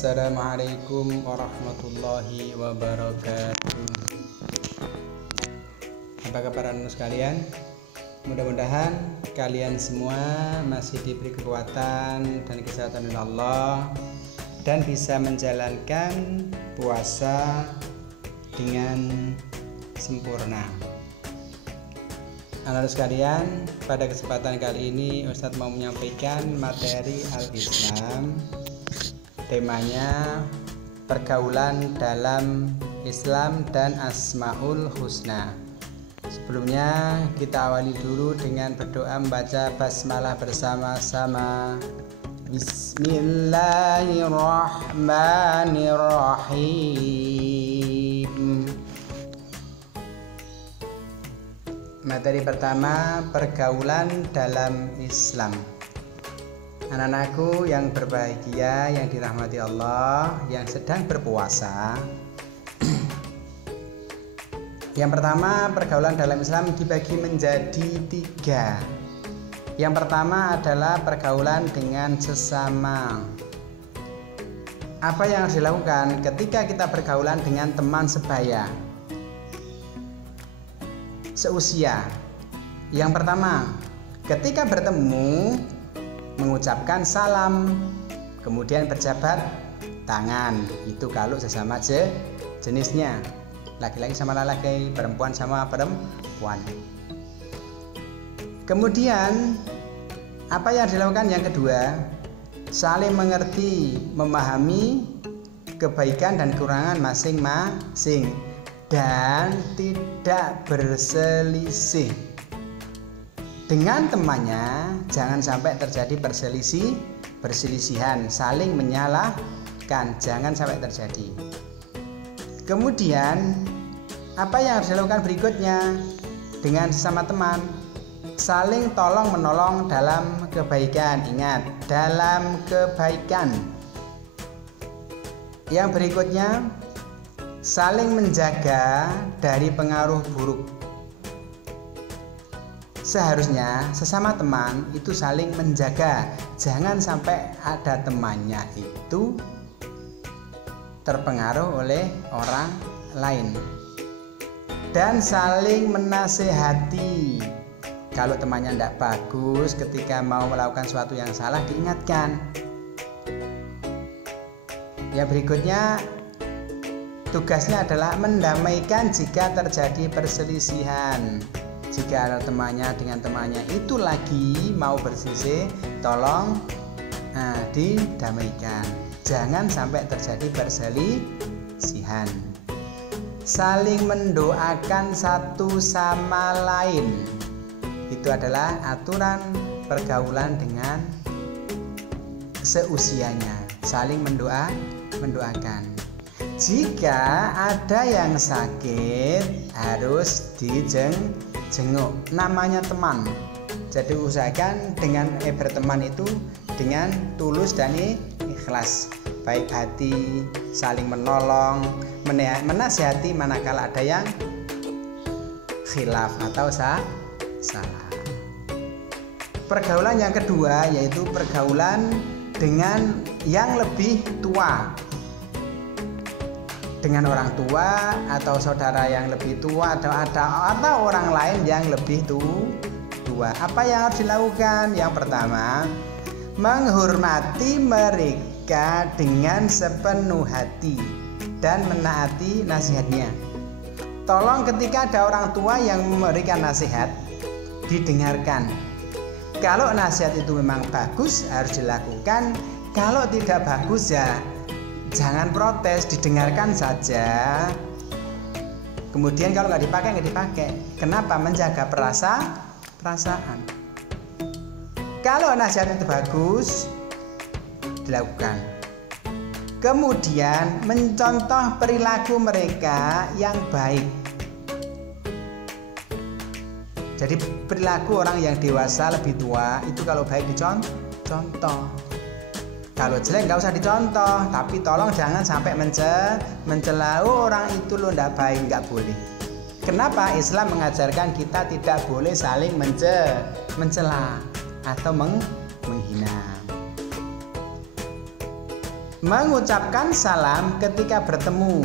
Assalamualaikum warahmatullahi wabarakatuh. Apa kabar anak sekalian? Mudah-mudahan kalian semua masih diberi kekuatan dan kesehatan oleh Allah dan bisa menjalankan puasa dengan sempurna. Anak sekalian, pada kesempatan kali ini Ustadz mau menyampaikan materi Al-Islam. Temanya pergaulan dalam Islam dan Asmaul Husna. Sebelumnya kita awali dulu dengan berdoa membaca basmalah bersama-sama. Bismillahirrahmanirrahim. Materi pertama, pergaulan dalam Islam. Anak-anakku yang berbahagia, yang dirahmati Allah, yang sedang berpuasa. Yang pertama, pergaulan dalam Islam dibagi menjadi 3. Yang pertama adalah pergaulan dengan sesama. Apa yang harus dilakukan ketika kita pergaulan dengan teman sebaya, seusia? Yang pertama, ketika bertemu mengucapkan salam, kemudian berjabat tangan. Itu kalau sesama jenisnya, laki-laki sama laki, perempuan sama perempuan. Kemudian apa yang dilakukan yang kedua? Saling mengerti, memahami kebaikan dan kekurangan masing-masing dan tidak berselisih. Dengan temannya jangan sampai terjadi perselisihan, saling menyalahkan, jangan sampai terjadi. Kemudian apa yang harus dilakukan berikutnya dengan sesama teman? Saling tolong menolong dalam kebaikan. Ingat, dalam kebaikan. Yang berikutnya, saling menjaga dari pengaruh buruk. Seharusnya sesama teman itu saling menjaga, jangan sampai ada temannya itu terpengaruh oleh orang lain. Dan saling menasehati. Kalau temannya tidak bagus, ketika mau melakukan sesuatu yang salah, diingatkan. Yang berikutnya, tugasnya adalah mendamaikan jika terjadi perselisihan. Jika ada temannya dengan temannya itu lagi mau berselisih, tolong didamaikan. Jangan sampai terjadi perselisihan. Saling mendoakan satu sama lain. Itu adalah aturan pergaulan dengan seusianya. Saling mendoakan. Jika ada yang sakit harus dijenguk, namanya teman. Jadi usahakan dengan berteman itu dengan tulus dan ikhlas, baik hati, saling menolong, menasihati manakala ada yang khilaf atau salah. Pergaulan yang kedua yaitu pergaulan dengan yang lebih tua. Dengan orang tua atau saudara yang lebih tua atau orang lain yang lebih tua. Apa yang harus dilakukan? Yang pertama, menghormati mereka dengan sepenuh hati dan menaati nasihatnya. Tolong ketika ada orang tua yang memberikan nasihat, didengarkan. Kalau nasihat itu memang bagus, harus dilakukan. Kalau tidak bagus ya jangan protes, didengarkan saja. Kemudian kalau nggak dipakai. Kenapa? Menjaga perasaan. Kalau nasihat itu bagus, dilakukan. Kemudian mencontoh perilaku mereka yang baik. Jadi perilaku orang yang dewasa lebih tua itu kalau baik dicontoh. Kalau jelek nggak usah dicontoh, tapi tolong jangan sampai mencela orang itu lo nggak baik, nggak boleh. Kenapa? Islam mengajarkan kita tidak boleh saling mencela atau menghina. mengucapkan salam ketika bertemu.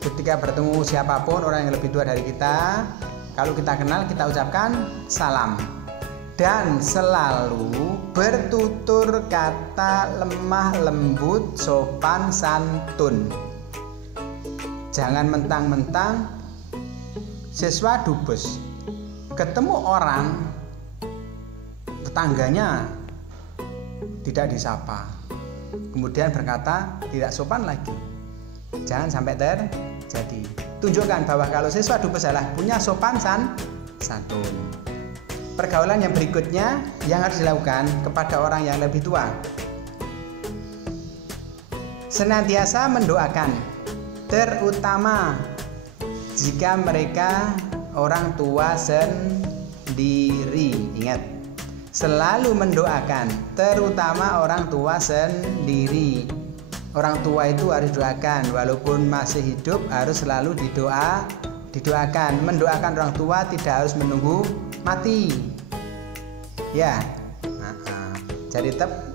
Ketika bertemu siapapun orang yang lebih tua dari kita, kalau kita kenal kita ucapkan salam. Dan selalu bertutur kata lemah lembut, sopan santun. Jangan mentang-mentang siswa dubes ketemu orang tetangganya tidak disapa, kemudian berkata tidak sopan lagi. Jangan sampai terjadi. Tunjukkan bahwa kalau siswa dubes adalah punya sopan santun. Pergaulan yang berikutnya yang harus dilakukan kepada orang yang lebih tua, senantiasa mendoakan, terutama jika mereka orang tua sendiri. Ingat, selalu mendoakan, terutama orang tua sendiri. Orang tua itu harus doakan, walaupun masih hidup harus selalu didoakan. Mendoakan orang tua tidak harus menunggu mati. Ya, jadi tetap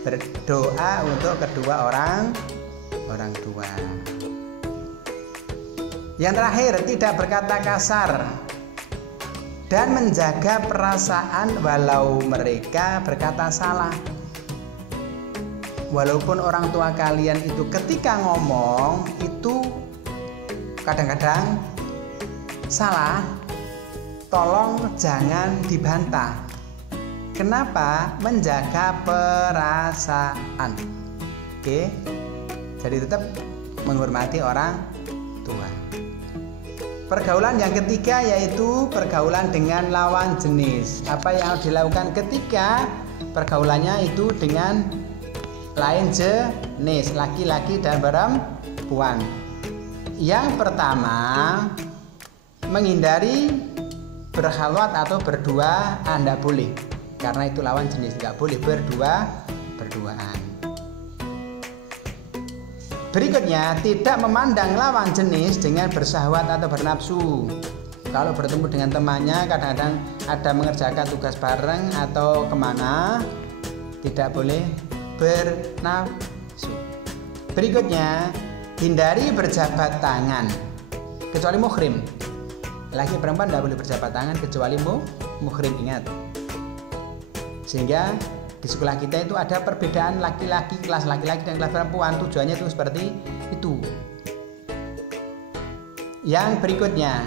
berdoa untuk kedua orang tua. Yang terakhir, tidak berkata kasar dan menjaga perasaan walau mereka berkata salah. Walaupun orang tua kalian itu ketika ngomong itu kadang-kadang salah, tolong jangan dibantah. Kenapa? Menjaga perasaan. Oke. Jadi tetap menghormati orang tua. Pergaulan yang ketiga yaitu pergaulan dengan lawan jenis. Apa yang harus dilakukan ketika pergaulannya itu dengan lain jenis, laki-laki dan perempuan? Yang pertama, menghindari berkhalwat atau berdua, Anda boleh, karena itu lawan jenis, nggak boleh berduaan. Berikutnya, tidak memandang lawan jenis dengan bersahwat atau bernafsu. Kalau bertemu dengan temannya, kadang-kadang ada mengerjakan tugas bareng atau kemana, tidak boleh bernafsu. Berikutnya, hindari berjabat tangan kecuali muhrim. Laki perempuan tidak boleh berjabat tangan kecuali muhrim, ingat. Sehingga di sekolah kita itu ada perbedaan laki-laki, kelas laki-laki dan kelas perempuan. Tujuannya itu seperti itu. Yang berikutnya,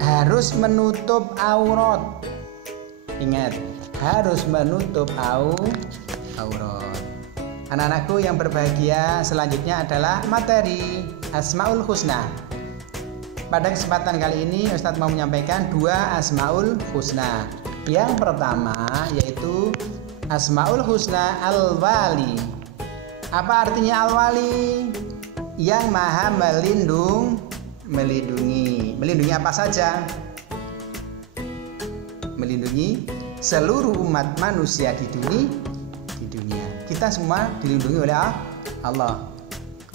harus menutup aurat. Ingat, harus menutup aurat. Anak-anakku yang berbahagia, selanjutnya adalah materi Asmaul Husna. Pada kesempatan kali ini Ustadz mau menyampaikan 2 Asmaul Husna. Yang pertama yaitu Asmaul Husna Al-Wali. Apa artinya Al-Wali? Yang maha melindungi. Melindungi apa saja? Melindungi seluruh umat manusia di dunia. Kita semua dilindungi oleh Allah.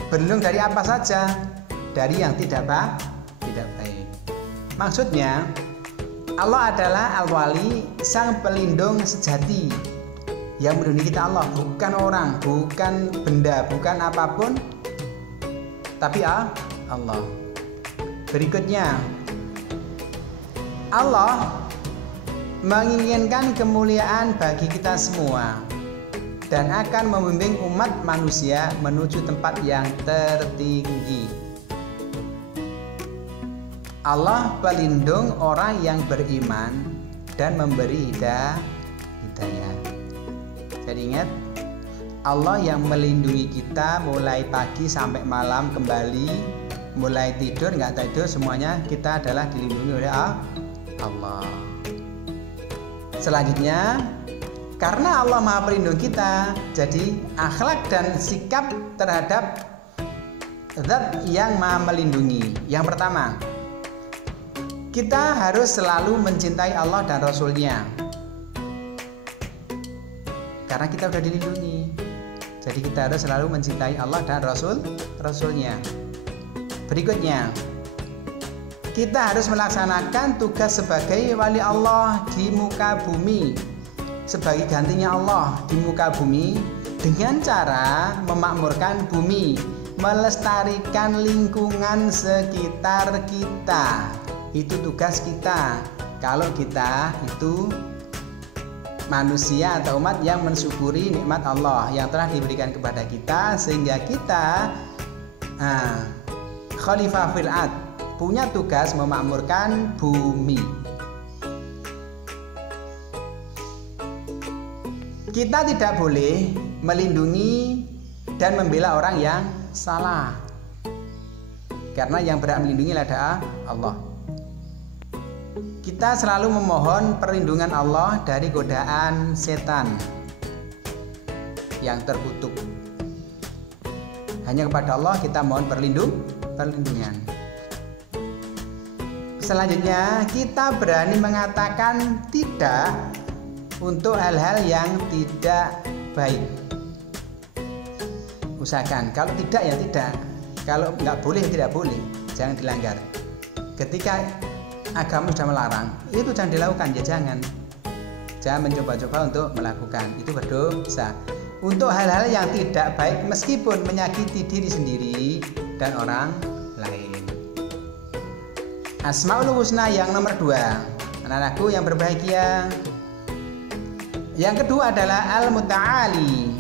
Berlindung dari apa saja? Dari yang tidak baik. Maksudnya, Allah adalah Al-Wali, sang pelindung sejati. Yang melindungi kita Allah, bukan orang, bukan benda, bukan apapun, tapi Allah. Berikutnya, Allah menginginkan kemuliaan bagi kita semua dan akan membimbing umat manusia menuju tempat yang tertinggi. Allah pelindung orang yang beriman dan memberi hidayah. Jadi ingat, Allah yang melindungi kita mulai pagi sampai malam kembali, mulai tidur nggak tidur, semuanya kita adalah dilindungi oleh Allah. Selanjutnya, karena Allah Maha Pelindung kita, jadi akhlak dan sikap terhadap Zat yang Maha Melindungi. Yang pertama, kita harus selalu mencintai Allah dan Rasul-Nya, karena kita sudah dilindungi. Jadi kita harus selalu mencintai Allah dan Rasul-Nya. Berikutnya, kita harus melaksanakan tugas sebagai wali Allah di muka bumi. Sebagai gantinya Allah di muka bumi, dengan cara memakmurkan bumi, melestarikan lingkungan sekitar kita. Itu tugas kita. Kalau kita itu manusia atau umat yang mensyukuri nikmat Allah yang telah diberikan kepada kita, sehingga kita khalifah fil ard, punya tugas memakmurkan bumi. Kita tidak boleh melindungi dan membela orang yang salah, karena yang berhak melindungi adalah Allah. Kita selalu memohon perlindungan Allah dari godaan setan yang terkutuk. Hanya kepada Allah kita mohon perlindungan. Selanjutnya, kita berani mengatakan tidak untuk hal-hal yang tidak baik. Usahakan, kalau tidak ya tidak, kalau nggak boleh tidak boleh, jangan dilanggar. Ketika agama sudah melarang, itu jangan dilakukan, ya jangan mencoba-coba untuk melakukan, itu berdosa. Untuk hal-hal yang tidak baik meskipun menyakiti diri sendiri dan orang lain. Asmaul Husna yang nomor 2, anak-anakku yang berbahagia. Yang kedua adalah Al-Muta'ali.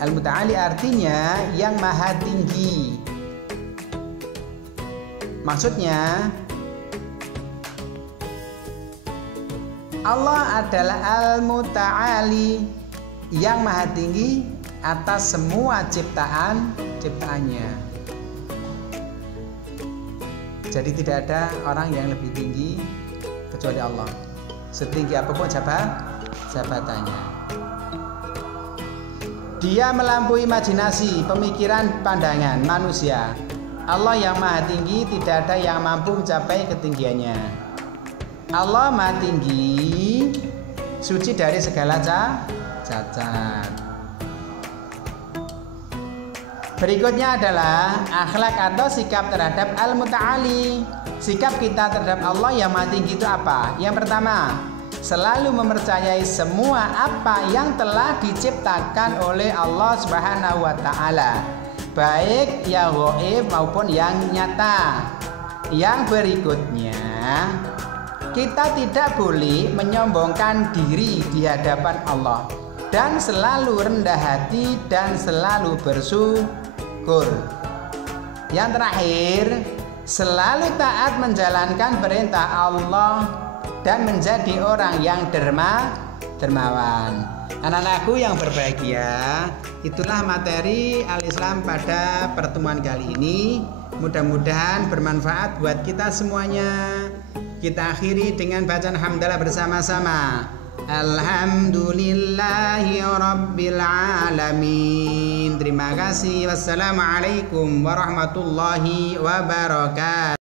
Al-Muta'ali artinya yang maha tinggi. Maksudnya Allah adalah Al-Muta'ali, yang maha tinggi atas semua ciptaannya. Jadi tidak ada orang yang lebih tinggi kecuali Allah, setinggi apapun jabatannya. Dia melampaui imajinasi, pemikiran, pandangan manusia. Allah yang maha tinggi, tidak ada yang mampu mencapai ketinggiannya. Allah maha tinggi, suci dari segala cacat. Berikutnya adalah akhlak atau sikap terhadap Al-Muta'ali. Sikap kita terhadap Allah yang maha tinggi itu apa? Yang pertama, selalu mempercayai semua apa yang telah diciptakan oleh Allah Subhanahu wa taala, baik yang gaib maupun yang nyata. Yang berikutnya, kita tidak boleh menyombongkan diri di hadapan Allah, dan selalu rendah hati dan selalu bersyukur. Yang terakhir, selalu taat menjalankan perintah Allah dan menjadi orang yang dermawan. Anak-anakku yang berbahagia, itulah materi Al-Islam pada pertemuan kali ini. Mudah-mudahan bermanfaat buat kita semuanya. Kita akhiri dengan bacaan hamdalah bersama-sama. Alhamdulillahi Rabbil Alamin. Terima kasih. Wassalamualaikum warahmatullahi wabarakatuh.